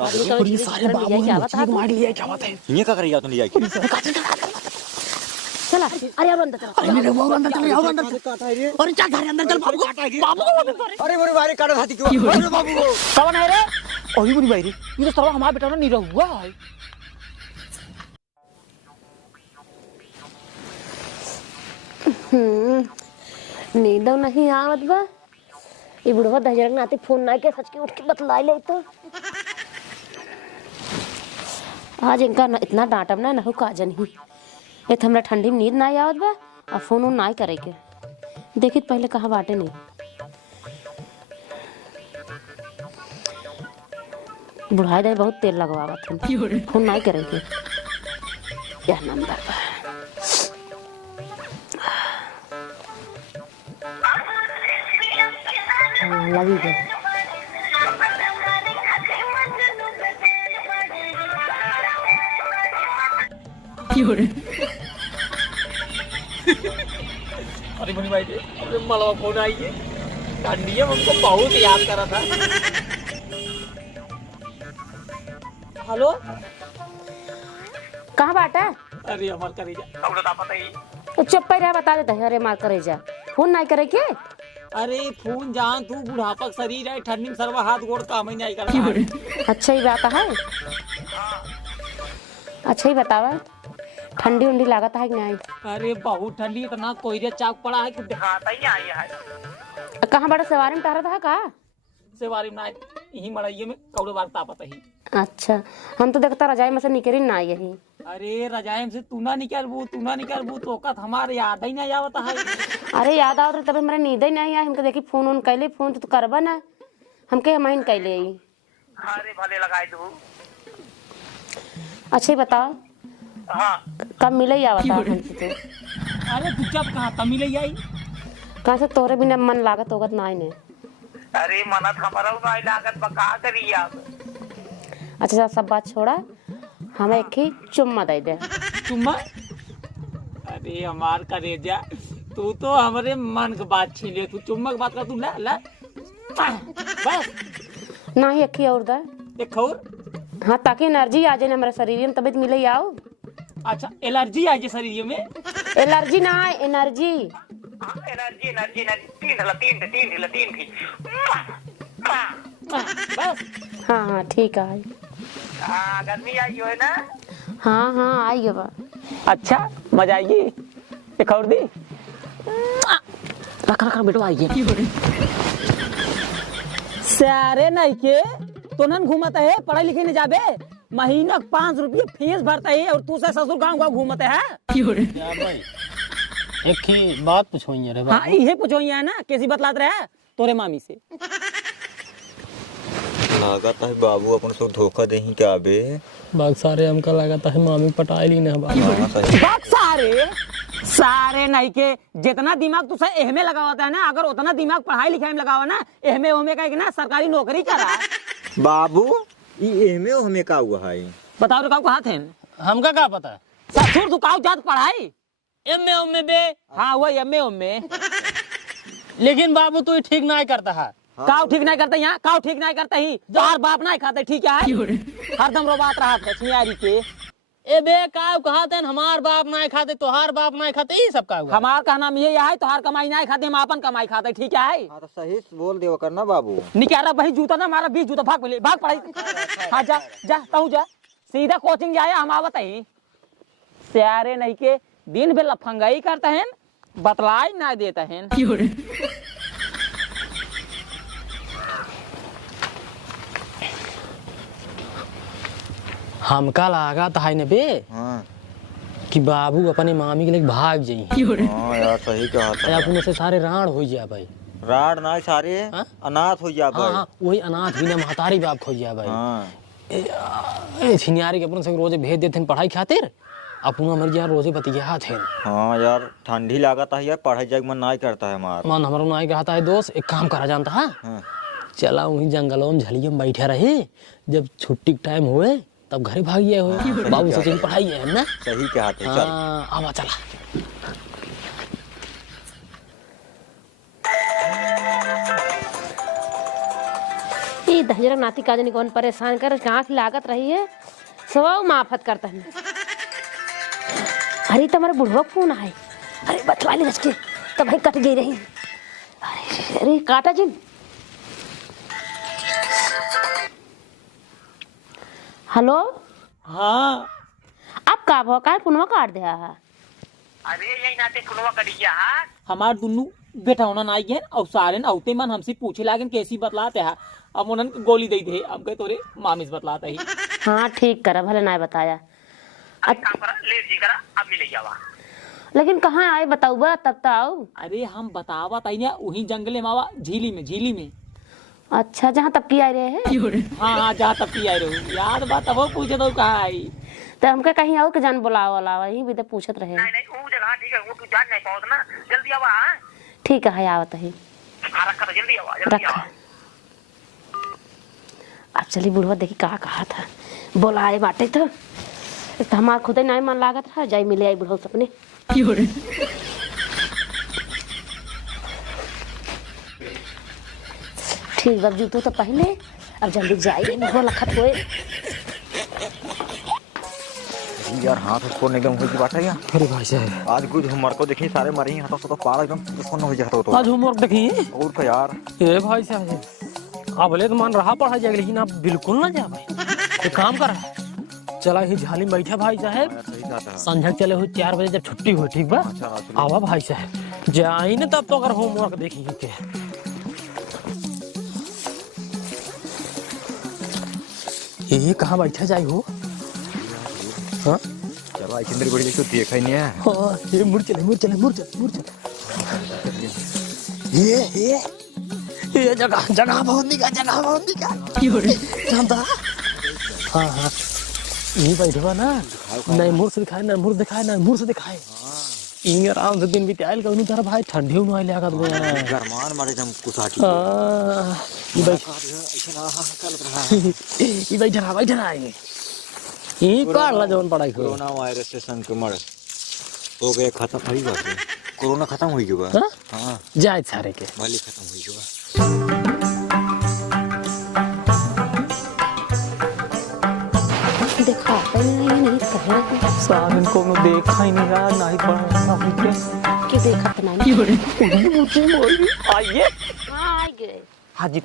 और ये सारे बाबू हैं बच्चे को मार लिया, क्या बात है? ये क्या करेगा तुम ले जाके? चला अरे अब अंदर चला। अरे मेरे बाबू अंदर चले, आओ अंदर से काटा है ये। अरे चल घर अंदर चल, बाबू को अंदर कर। अरे मेरे बारे काटा हाथी क्यों? अरे बाबू को कौन है रे? ओही बुरी भाई रे, ये तो सरवा हमारा बेटा ना नहीं रहुआ है। नींद नहीं आवत बा। ये बुढ़वा दहजरक नाते फोन ना के सच के उठ के बतलाई ले तो आज इनका इतना डांटम ना हो का जन ही ये तो हमरा ठंडी में नींद ना आवत बा और फोन उन ना करे के देखित पहले कहाँ बाटे नहीं बुढ़ाई दे बहुत तेल लगवावत है फोन ना करे के क्या नंबर बा लगी गई अरे मुनि भाई अरे मलवा फोन आई है ठंडी हमको बहुत याद करा था। हेलो कहाँ बाटा अरे हमार करेजा अब बता पता ही तो चुप रहा बता देता है अरे मार करे जा फोन नहीं करे के अरे फोन जान तू बुढ़ापा शरीर है ठंडी में सरवा हाथ गोड़ काम ही नहीं करता। अच्छा ही बात है अच्छा ही बतावा ठंडी उंडी लागत है कि नहीं? अरे बहुत ठंडी इतना कोयरे चाक पड़ा है कि दिखाता ही आई है। कहाँ बड़ा सवारी में टहरा था का सेवारी में यही मड़ाइए में कौड़े बार तापत ही। अच्छा हम तो देखता रजाई में से निकली ना यही। अरे रजाई से तू ना निकलबू तो औकात हमारे याद ही नहीं आवता है। अरे याद आओ तब हमारे नींद ही नहीं आई हमको देखी फोन उन कैले फोन तो करबा ना हमके हमाइन कैले आई। अरे भले लगाई दू। अच्छा ही बताओ हाँ कब मिले आवता हमसे तो अरे तू जब कहा था मिले आई कहाँ से तोरे बिना मन लागत होगत ना ने। अरे मनत हमारा नहीं लागत बका करी आप। अच्छा सब बात छोड़ा हमें एक ही चुम्मा दे दे। चुम्मा अरे हमार करेजा तू तो हमारे मन की बात छीन ले तू चुम्मा की बात कर तू ला ला बस ना ही एक ही और दे एक और हाँ ताकि एनर्जी आ जाए हमारे शरीर में तबियत मिले आओ। अच्छा एलर्जी आ जाए शरीर में एलर्जी ना है एनर्जी एनर्जी एनर्जी एनर्जी तीन थी बस हाँ हाँ ठीक है गर्मी आई हो ना। हाँ हाँ आई बा अच्छा मजा आएगी एक और दी रख रख बेटो आइए सारे नहीं के तो नन घूमता है पढ़ाई लिखे नहीं जाबे महीना 5 रुपये फीस भरता है और तू से ससुर गाँव घूमते है। एक ही बात पूछोइए रे हाँ ये पूछोइए है ना कैसी बतलात रहे तोरे मामी से लागत है बाबू अपन से धोखा देही क्या बे? बाग सारे हमका लगता है मामी पटाई ली ना बात सारे नहीं के जितना दिमाग तुझे एहमे लगावता है ना अगर उतना दिमाग पढ़ाई लिखाई में लगावा ना एहमे ओमे का ना सरकारी नौकरी करा बाबू ये एमे हमें का हुआ है? बताओ रे कहाँ थे हमका क्या पता है ससुर तू काऊ जात पढ़ाई एम में बे हाँ वो एम लेकिन बाबू तू ठीक नहीं करता है काऊ ठीक नहीं करते यहाँ काऊ ठीक नहीं करते ही जोहार बाप नहीं खाते ठीक है हरदम रोबात रहा था सुनियारी के ए बे का कहते हैं हमार बाप नहीं खाते तोहार बाप नहीं खाते ये सब का हुआ हमार का नाम ये है तोहार कमाई नहीं खाते हम अपन कमाई खाते ठीक है। हाँ तो सही बोल देव करना बाबू। निकारा भाई जूता ना हमारा 20 जूता भाग पहले भाग पढ़ाई हाँ जा जा तू जा सीधा कोचिंग जाए हम आवत ही सारे नहीं के दिन भर लफंगाई करता है बतलाई ना देता है। हमका लगा था ने बे हाँ कि बाबू अपने मामी के लिए भाग जाई हाँ यार सही कहा था। अपने से सारे राण हो जा भाई राड ना सारे हाँ? अनाथ हो जा हाँ हाँ वही अनाथ बिना महतारी बाप खो जा भाई हाँ छिनियारी के अपन संग रोजे भेज देते पढ़ाई खातिर अपना मर जा रोजे बतिया थे। हाँ यार ठंडी लागत है यार पढ़ाई जाए मन नहीं करता है हमारा मन हमारा नहीं कहता है दोस्त एक काम करा जानता है हाँ। चला वहीं जंगलों में झलियों में बैठे रहे जब छुट्टी का टाइम हुए तब घर भाग गए हो बाबू सोचे पढ़ाई है ना सही कहा थे चल आवा चला ये दहजरा नाती का जनी कौन परेशान कर आँख लागत रही है सब माफत करता है। अरे तुम्हारे बुढ़वा फोन आए, अरे बतवा ले बच के तो भाई कट गई रही। अरे काटा जी। हेलो हाँ आप का भो का फोनवा काट दिया है? अरे यही नाते खुलवा करिया हाँ हमार दुन्नू बेटा होना नाई गए और सारे औते मन हमसे पूछे लागन कैसी बतलाते हैं। अब उन्हन गोली दे दे अब कहे तोरे मामिस बतलाता ही। हाँ ठीक करा भले ना बताया। काम करा ले जी करा अब मिल जावा। लेकिन कहाँ आए बताऊ बा तब तो आओ। अरे हम बतावा ताई ना वही जंगले मावा झीली में। अच्छा जहाँ तब की आए रहे हैं। हाँ जहाँ तब की आए रहो याद बात अब पूछे तो कहाँ आई तो हमके कहीं और के जान बुलावा वाला वही भी तो पूछत रहे। नहीं वो जगह ठीक है वो तू जान नहीं पाओ ना जल्दी आवा हाँ ठीक है आवत है रखा जल्दी आवा रखा। अब चली बुढ़वा देखी कहा था बोलाए बाटे तो हमारा खुद नहीं मन लागत रहा जाई मिले आई बुढ़वा सपने। ठीक बाब जूतू तो पहले अब जल्दी जाइए बुढ़वा लखत होए। यार हाथ फोन एकदम हो की बात है क्या। अरे भाई साहब आज कुछ होमवर्क को देखी सारे मरे ही हाथों से तो पारा एकदम फोन हो जाता तो आज होमवर्क देखी। और क्या यार ए भाई साहब अब ले तो मान रहा पढ़ा जाएगा लेकिन आप बिल्कुल ना जा भाई तो काम कर चला ही झाली में बैठा भाई साहब सही जाता है। संझा चले हो 4 बजे जब छुट्टी हो ठीक बा आवा भाई साहब जाई ना तब तो अगर होमवर्क देखी के ये कहाँ बैठा जाए हो। हाँ चलो इंद्र बड़ी देखो देखा ही नहीं है। हाँ ये मुड़ चले ये जगह बहुत निका जानता। हाँ हाँ यही बैठवा ना नहीं मुड़ से दिखाए इंगे आराम से दिन बिताइल का उन्हीं तरह भाई ठंडी में आइले आगत गया गरमान मारे जम कुसाटी हां ये बैठा है ये कर ला जवन पढ़ाई को कोरोना वायरस से संक्रमण हो गए खत्म हो गया कोरोना खत्म हो गया। हां जाए सारे के वाली खत्म हो गया। देखा नहीं कहा सारन को मैं देखा ही नहीं रहा नहीं पढ़ा कि देखा तो नहीं आइए हाँ आ गए हाजिर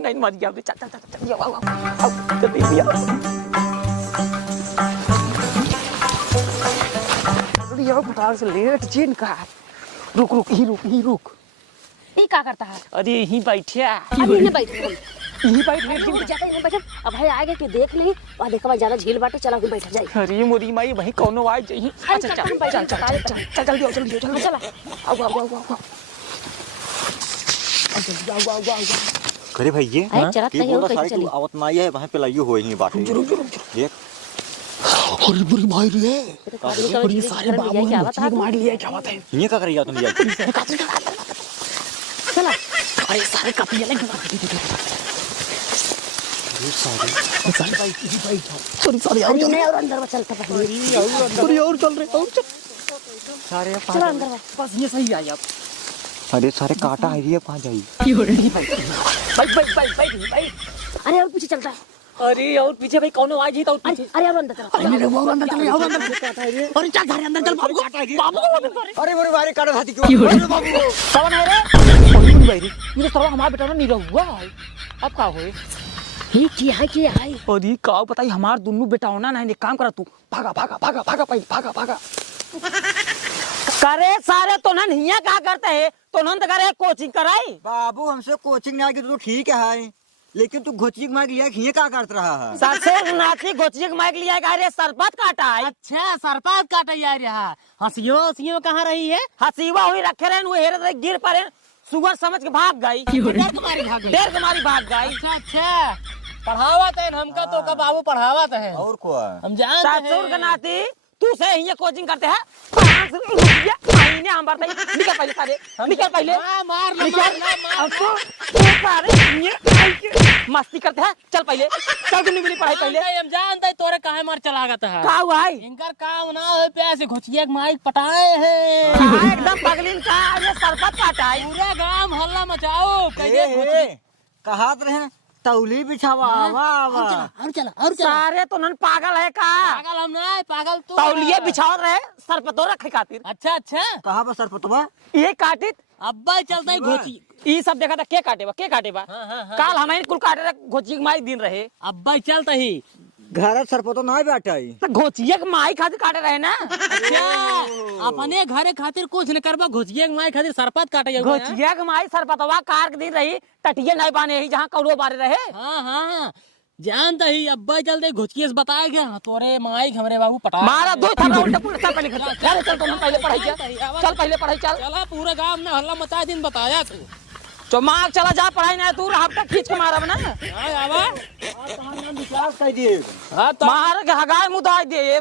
नहीं मर गया चल आओ जल्दी आओ फटाक से लेट चीन का रुक ये क्या करता है? अरे यहीं बैठे अभी नहीं बैठे यहीं बैठ लेट हम जाते हैं बैठे अब भाई आगे के देख ले और देखा ज्यादा झील बाटे चला के बैठ जाए। अरे मोरी माई वही कौनो आ जाई। अच्छा चल जल्दी आओ चला आओ करे भाई ये अरे चला ये तैयार बोला कैसे सारी चली? तू आवत ना है वहां पे लाइयो हो ही बात देख अरे बुरी भाई रे और ये सारे बाबू क्या बात है? मार लिया क्या बात है ये क्या कर रही है तुम यार चला अरे सारे कपिया लग सॉरी अरे नहीं और अंदर चलता पहले और चल रहे और सारे चलो अंदर बस ये सही आई अब अरे सारे काटा आई है कहां जाई भाई अरे और पीछे चलता है अरे और पीछे भाई कौनो आ जी तो पीछे अरे और अंदर चला अरे चल घर अंदर चल बाबू को अरे मोरे बारे काटा हाथी क्यों कौन है रे भाई ये तो सारा हमारा बेटा नहीं रहुआ है अब का होए ये क्या है अरे का बताई हमार दुन्नू बेटा होना नहीं एक काम करा तू भागा करे सारे तो नन हिया क्या करते हैं तो नन तो करे कोचिंग कराई बाबू हमसे कोचिंग ना की तो ठीक है लेकिन तू कोचिंग मांग लिया ये क्या करत रहा है। ससुर नाती कोचिंग मांग लिया का रे सरपत काटा है। अच्छा सरपात काटा यार यहाँ हंसियो कहाँ रही है हसीवा हुई रखे रहे वो हेरे गिर पड़े सुगर समझ के भाग गई देर तुम्हारी भाग गई। अच्छा पढ़ावत है हमका तो का बाबू पढ़ावत है और को हम जानते ससुर के नाती तू से ये कोचिंग करते हैं महीने हम बात निकल पहले सारे निकल पहले मार मस्ती करते हैं चल पहले चल तुमने मेरी पढ़ाई पहले हम जानते तोरे काहे मार चला गया है का हुआ है इनकर काम ना हो पैसे घुचिया माइक पटाए हैं एकदम पगलिन का ये सरपत काटा है पूरा गांव हल्ला मचाओ कैसे कहात रहे तौली बिछावा वाह वाह और चला और चला। सारे तो नन पागल है का पागल हम ना पागल तू तौलिए बिछाओ रहे सर पर तो रखे खातिर अच्छा अच्छा कहाँ पर सर पतवा ये काटित अब्बा चलता है घोची ई सब देखा था के काटे बा काल हमें कुल काटे रहे घोची के माई दिन रहे अब्बा चलता ही घर सर पतो ना बैठाई तो घोचिए के माई खातिर काटे रहे ना अच्छा अपने घरे खातिर कुछ न करबा घोचिए के माई खातिर सरपत काटे घोचिए के माई सर पतवा कार के दिन रही टटिए नहीं बाने ही जहाँ कौड़ो बारे रहे हाँ हाँ जानता ही अब्बा चलते घोचिए से बताया गया तोरे माई हमरे बाबू पटा मारा दो थमरा उल्टा पुल्टा चल पहले चल चल तो पहले पढ़ाई चल पहले पढ़ाई चल चला पूरे गांव में हल्ला मचा दिन बताया तू तो मार चला जा पढ़ाई ना तू हफ्ता खींच के मारा ना आवा विश्वास कर दिए हाँ तो मार के हगाए मुदाई दे